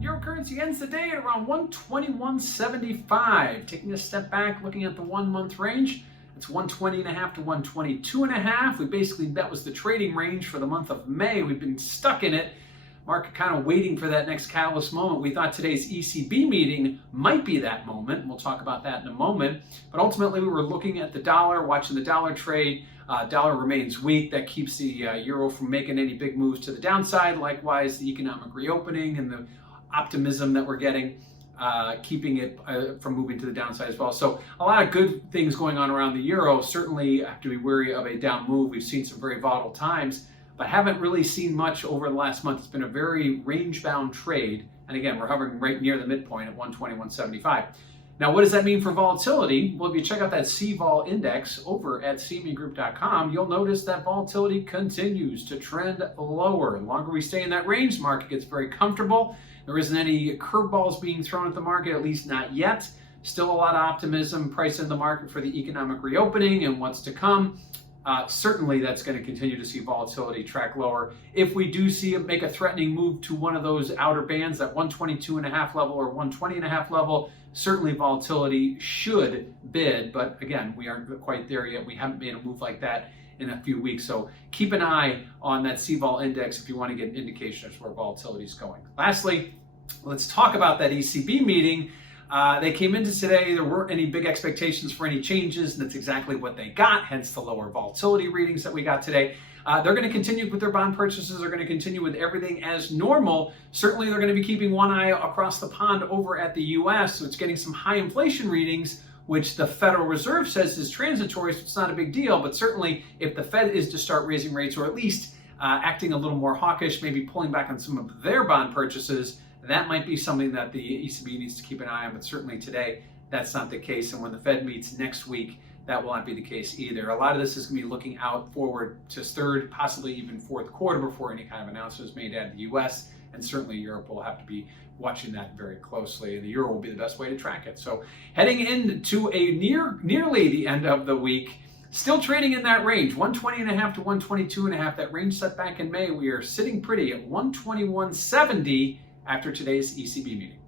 Euro currency ends the day at around 121.75. Taking a step back, looking at the 1 month range, it's 120.5 to 122.5. That was the trading range for the month of May. We've been stuck in it. Market kind of waiting for that next catalyst moment. We thought today's ECB meeting might be that moment. We'll talk about that in a moment. But ultimately, we were looking at the dollar, watching the dollar trade. Dollar remains weak. That keeps the euro from making any big moves to the downside. Likewise, the economic reopening and the optimism that we're getting, keeping it from moving to the downside as well. So a lot of good things going on around the euro. Certainly have to be wary of a down move. We've seen some very volatile times, but haven't really seen much over the last month. It's been a very range-bound trade. And again, we're hovering right near the midpoint at 120.175. Now, what does that mean for volatility? Well, if you check out that CVol index over at cmegroup.com, you'll notice that volatility continues to trend lower. The longer we stay in that range, the market gets very comfortable. There isn't any curveballs being thrown at the market, at least not yet. Still a lot of optimism priced in the market for the economic reopening and what's to come. Certainly that's going to continue to see volatility track lower. If we do see it make a threatening move to one of those outer bands, that 122.5 level or 120.5 level, certainly volatility should bid. But again, we aren't quite there yet. We haven't made a move like that in a few weeks. So keep an eye on that CVol index if you want to get an indication of where volatility is going. Lastly, let's talk about that ECB meeting. They came into today, there weren't any big expectations for any changes, and that's exactly what they got, hence the lower volatility readings that we got today. They're going to continue with their bond purchases. They're going to continue with everything as normal. Certainly, they're going to be keeping one eye across the pond over at the U.S., so it's getting some high inflation readings, which the Federal Reserve says is transitory, so it's not a big deal. But certainly, if the Fed is to start raising rates, or at least acting a little more hawkish, maybe pulling back on some of their bond purchases, that might be something that the ECB needs to keep an eye on. But certainly today, that's not the case. And when the Fed meets next week, that will not be the case either. A lot of this is going to be looking out forward to third, possibly even fourth quarter before any kind of announcement is made out of the U.S. And certainly Europe will have to be watching that very closely. And the euro will be the best way to track it. So heading into a nearly the end of the week, still trading in that range, 120.5 to 122.5. That range set back in May. We are sitting pretty at 121.70 after today's ECB meeting.